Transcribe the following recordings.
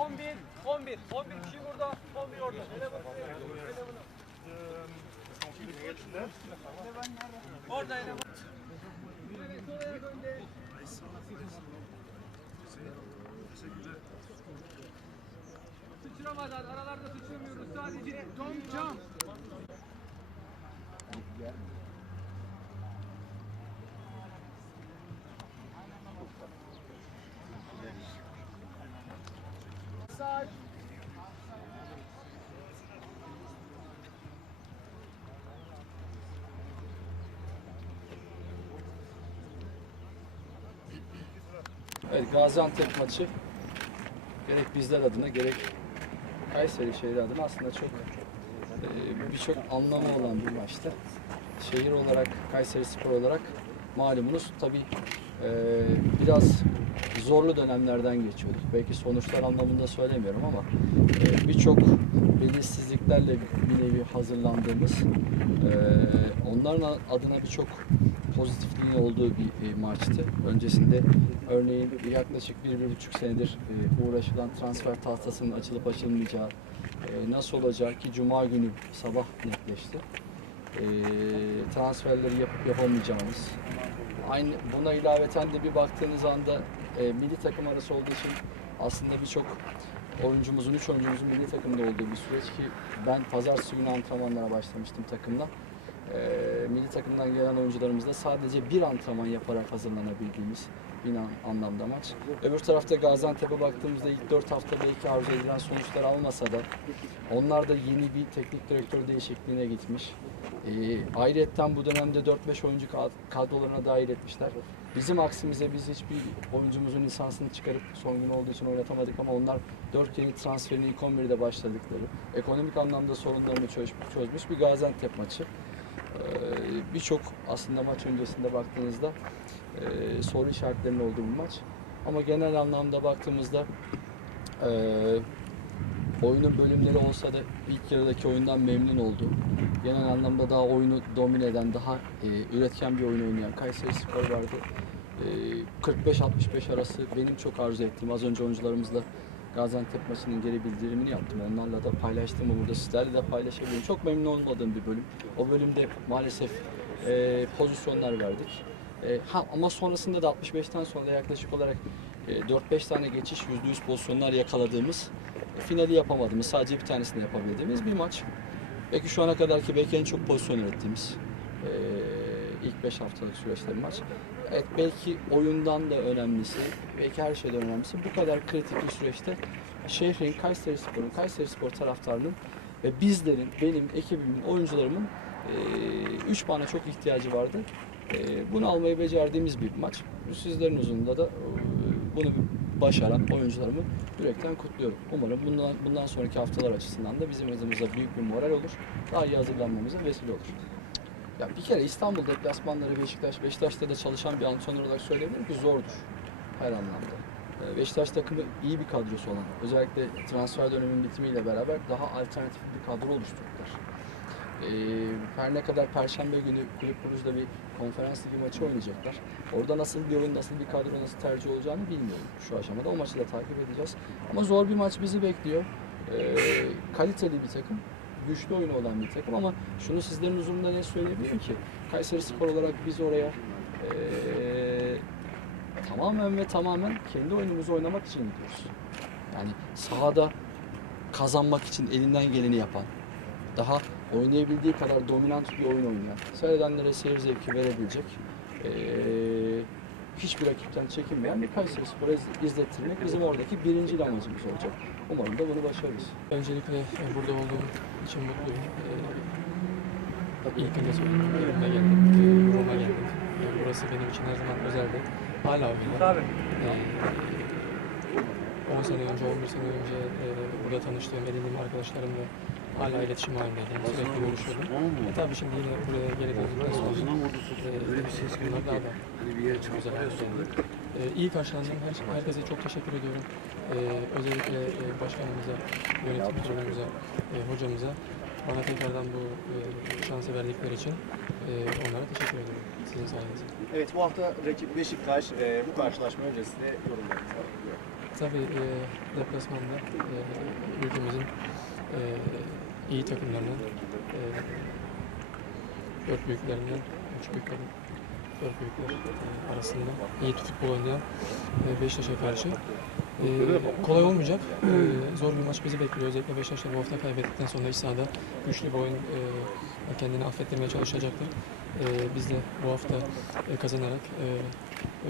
11, 11, 11 kişi burada, 11 orada. Elemanı, elemanı. Orada eleman. Sol ayak önde. Sıçramadan, aralarda sıçramıyoruz. Sadece Tom Cam. Sağ. Evet Gaziantep maçı gerek bizler adına gerek Kayseri şehri adına aslında çok e, birçok anlamı olan bir maçtı. Şehir olarak Kayseri Spor olarak malumunuz tabi biraz zorlu dönemlerden geçiyorduk. Belki sonuçlar anlamında söylemiyorum ama e, birçok belirsizliklerle bir nevi hazırlandığımız e, onların adına birçok pozitifliğin olduğu bir e, maçtı. Öncesinde örneğin yaklaşık bir, bir buçuk senedir e, uğraşılan transfer tahtasının açılıp açılmayacağı e, nasıl olacak ki Cuma günü sabah netleşti. E, transferleri yapıp yapamayacağımız. Aynı buna ilaveten de bir baktığınız anda e, milli takım arası olduğu için aslında birçok oyuncumuzun, üç oyuncumuzun milli takımda olduğu bir süreç ki ben pazartesi günü antrenmanlara başlamıştım takımla. E, milli takımdan gelen oyuncularımızla sadece bir antrenman yaparak hazırlanabildiğimiz bir an- anlamda maç. Öbür tarafta Gaziantep'e baktığımızda ilk 4 hafta belki arzu edilen sonuçlar almasa da onlar da yeni bir teknik direktör değişikliğine gitmiş. E, ayrıyetten bu dönemde 4-5 oyuncu kad- kadrolarına dahil etmişler. Bizim aksimize biz hiçbir oyuncumuzun lisansını çıkarıp son gün olduğu için oynatamadık ama onlar 4 yeni transferini ilk 11'de başladıkları, ekonomik anlamda sorunlarını çöz- çözmüş bir Gaziantep maçı. Ee, Birçok aslında maç öncesinde baktığınızda e, soru işaretlerinin olduğu bir maç. Ama genel anlamda baktığımızda e, oyunun bölümleri olsa da ilk yarıdaki oyundan memnun oldum. Genel anlamda daha oyunu domine eden, daha e, üretken bir oyun oynayan Kayseri Spor vardı. E, 45-65 arası benim çok arzu ettiğim, az önce oyuncularımızla Gaziantep maçının geri bildirimini yaptım. Onlarla da paylaştığımı burada sizlerle de paylaşabilirim. Çok memnun olmadığım bir bölüm. O bölümde maalesef e, pozisyonlar verdik. E, ha, ama sonrasında da 65'ten sonra da yaklaşık olarak e, 4-5 tane geçiş %100 pozisyonlar yakaladığımız, finali yapamadığımız, sadece bir tanesini yapabildiğimiz bir maç. Belki şu ana kadarki belki en çok pozisyon ürettiğimiz e, ilk 5 haftalık süreçte bir maç. Evet belki oyundan da önemlisi, belki her şeyden önemlisi bu kadar kritik bir süreçte şehrin, Kayseri Spor'un, Kayseri Spor taraftarının ve bizlerin, benim, ekibimin, oyuncularımın 3 puana çok ihtiyacı vardı. E, bunu almayı becerdiğimiz bir maç. Sizlerin huzurunda da e, bunu başaran oyuncularımı yürekten kutluyorum. Umarım bundan, bundan sonraki haftalar açısından da bizim adımıza büyük bir moral olur. Daha iyi hazırlanmamıza vesile olur. Ya bir kere İstanbul deplasmanları Beşiktaş, Beşiktaş'ta da çalışan bir antrenör olarak söyleyebilirim ki zordur her anlamda. Ee, Beşiktaş takımı iyi bir kadrosu olan, özellikle transfer döneminin bitimiyle beraber daha alternatif bir kadro oluşturdular. Ee, her ne kadar Perşembe günü Kulüp Brugge'da bir konferans ligi maçı oynayacaklar. Orada nasıl bir oyun, nasıl bir kadro, nasıl tercih olacağını bilmiyorum şu aşamada. O maçı da takip edeceğiz. Ama zor bir maç bizi bekliyor. Ee, kaliteli bir takım güçlü oyunu olan bir takım ama şunu sizlerin huzurunda ne söyleyebilirim ki Kayseri Spor olarak biz oraya eee, tamamen ve tamamen kendi oyunumuzu oynamak için gidiyoruz. Yani sahada kazanmak için elinden geleni yapan, daha oynayabildiği kadar dominant bir oyun oynayan, seyredenlere seyir zevki verebilecek, eee, hiçbir rakipten çekinmeyen bir Kayseri Spor'u iz- izlettirmek bizim oradaki birinci amacımız olacak. Umarım da bunu başarırız. Öncelikle e, burada olduğum için mutluyum. Ee, ilk önce evime geldim, e, yuruma geldim. E, burası benim için her zaman özeldi. Hala öyle. Tabii. Ee, 10 sene önce, 11 sene önce e, burada tanıştığım, edindiğim arkadaşlarımla hala iletişim halindeydim. Sürekli görüşüyordum. E, tabii şimdi yine buraya geri döndükten sonra e, Öyle bir ses bunlar geldi daha da Hani bir yere güzel hale çarpıyorsun. geldi. Ee, iyi karşılandım. Her, herkese çok teşekkür ediyorum. Ee, özellikle e, başkanımıza, yönetim kurulumuza, e, hocamıza bana tekrardan bu e, şansı verdikleri için e, onlara teşekkür ediyorum. Sizin sayenizde. Evet bu hafta rakip Beşiktaş. Ee, bu karşılaşma öncesinde yorumlarınızı alıyorum. Tabii e, deplasmanda e, ülkemizin e, iyi takımlarından, e, dört büyüklerinden, üç büyüklerin, dört büyükler e, arasında iyi futbol oynayan e, Beşiktaş'a karşı e, kolay olmayacak. E, zor bir maç bizi bekliyor. Özellikle Beşiktaş da bu hafta kaybettikten sonra iç sahada güçlü bir oyun e, kendini affettirmeye çalışacaktır. E, biz de bu hafta e, kazanarak e,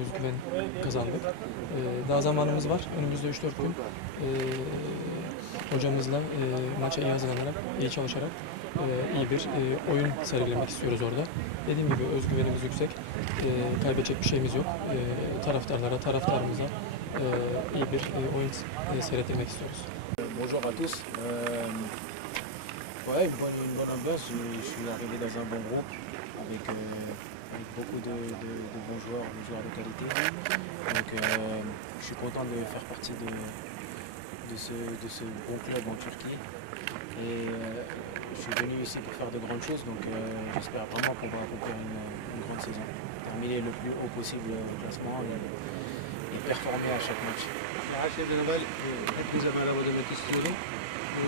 özgüven kazandık. E, daha zamanımız var. Önümüzde 3-4 gün e, hocamızla e, maça iyi hazırlanarak, iyi çalışarak e, iyi bir e, oyun sergilemek istiyoruz orada. Dediğim gibi özgüvenimiz yüksek. E, kaybedecek bir şeyimiz yok. E, taraftarlara, taraftarımıza e, iyi bir e, oyun e, seyrettirmek istiyoruz. Bonjour à tous. Euh, ouais, une bonne, une bonne ambiance. Je, suis arrivé dans un bon groupe avec, euh, avec beaucoup de, de- de bons joueurs, de joueurs de qualité. Donc, euh, je suis content de faire partie de, de, ce, de ce bon club en Turquie. Et euh, je suis venu ici pour faire de grandes choses. Donc, euh, j'espère vraiment qu'on va accomplir une, une grande saison. Terminer le plus haut possible au classement et, et performer à chaque match. Her şeyden evvel e, hepinize merhaba demek istiyorum. E,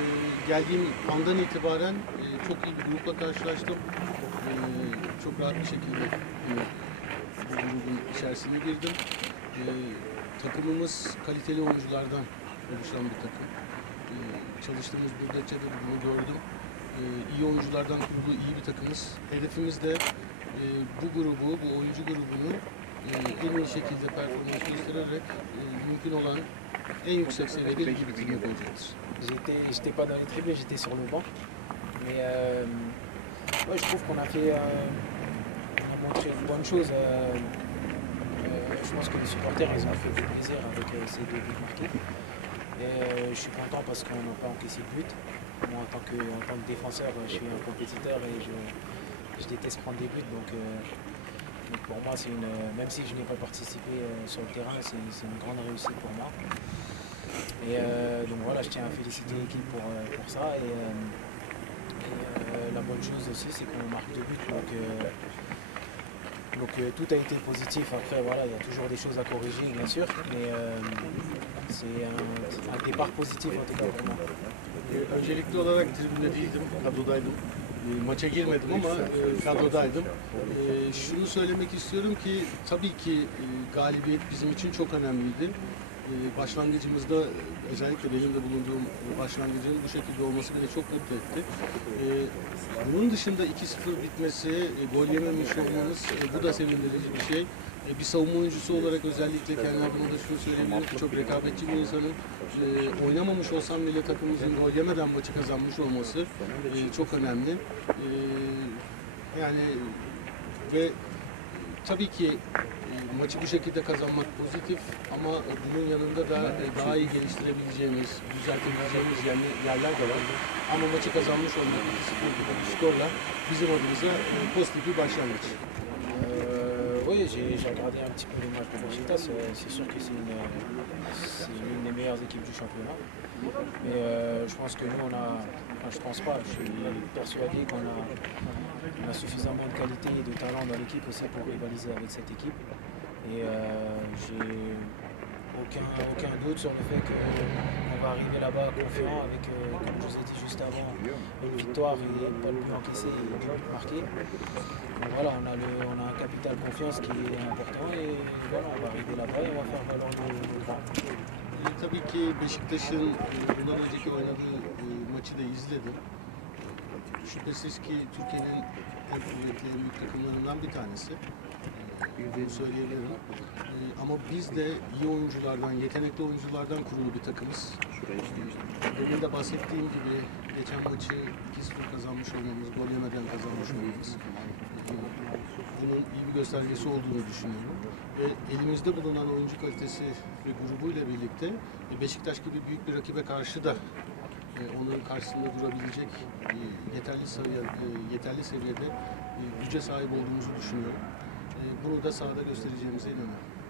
geldiğim andan itibaren e, çok iyi bir grupla karşılaştım. E, çok rahat bir şekilde e, bu grubun içerisine girdim. E, takımımız kaliteli oyunculardan oluşan bir takım. E, çalıştığımız müddetçe de bunu gördüm. E, iyi oyunculardan kurulu iyi bir takımız. Hedefimiz de e, bu grubu, bu oyuncu grubunu e, en iyi şekilde performans göstererek e, mümkün olan en yüksek seviyede ligi bitirmek olacaktır. J'étais, pas dans les tribunes, j'étais sur le banc. Mais euh, ouais, je trouve qu'on a fait, euh, on a montré une bonne chose. euh, euh, je pense que les supporters, ils ont fait plaisir avec euh, ces deux buts marqués. Euh, je suis content parce qu'on n'a pas encaissé de but. Moi, en tant que, défenseur, je suis un compétiteur et je, déteste prendre des buts. Donc, euh, pour moi, une, même si je n'ai pas participé euh, sur le terrain, c'est, une grande réussite pour moi. Et donc voilà, je tiens à féliciter l'équipe pour, ça. Et, la bonne chose aussi, c'est qu'on marque deux buts. Donc euh, tout a été positif. Après, voilà, il y a toujours des choses à corriger, bien sûr. Mais euh, c'est un, un départ positif en tout cas pour moi. E, öncelikli olarak tribünde değildim, kadrodaydım. Maça girmedim ama e, kadrodaydım. Şunu söylemek istiyorum ki tabii ki galibiyet bizim için çok önemliydi. Başlangıcımızda özellikle benim de bulunduğum başlangıcın bu şekilde olması beni çok mutlu etti. E, bunun dışında 2-0 bitmesi, e, gol yememiş olmamız e, bu da sevindirici bir şey. E, bir savunma oyuncusu olarak özellikle kendi adıma da şunu söyleyebilirim çok rekabetçi bir insanım. E, oynamamış olsam bile takımımızın gol yemeden maçı kazanmış olması e, çok önemli. E, yani ve tabii ki e, maçı bu şekilde kazanmak pozitif ama bunun yanında da e, daha iyi geliştirebileceğimiz, düzeltebileceğimiz yerler, de var. Ama maçı kazanmış olmak 2-0'lık bir skorla bizim adımıza e, pozitif bir başlangıç. Oui, j'ai regardé un petit peu les matchs de euh, C'est sûr que c'est l'une des meilleures équipes du championnat. Mais euh, je pense que nous, on a. Enfin, je pense pas, je suis persuadé qu'on a, on a suffisamment de qualité et de talent dans l'équipe aussi pour rivaliser avec cette équipe. Et euh, j'ai aucun, aucun doute sur le fait qu'on va arriver là-bas confiant avec, euh, comme je vous ai dit juste avant, une victoire et pas le but encaissé et marqués. Donc voilà, on a, le, on a un capital confiance qui est important et voilà, on va arriver là-bas et on va faire valoir nos, droits. Şüphesiz ki Türkiye'nin en kuvvetli, büyük takımlarından bir tanesi. E, Bunu söyleyebilirim. E, Ama biz de iyi oyunculardan, yetenekli oyunculardan kurulu bir takımız. Demin de bahsettiğim gibi geçen maçı 2-0 kazanmış olmamız, gol yemeden kazanmış olmamız bunun iyi bir göstergesi olduğunu düşünüyorum. Ve elimizde bulunan oyuncu kalitesi ve grubuyla birlikte e, Beşiktaş gibi büyük bir rakibe karşı da e, onun karşısında durabilecek e, yeterli seviye, e, yeterli seviyede e, güce sahip olduğumuzu düşünüyorum. Bunu da sahada göstereceğimize inanıyorum.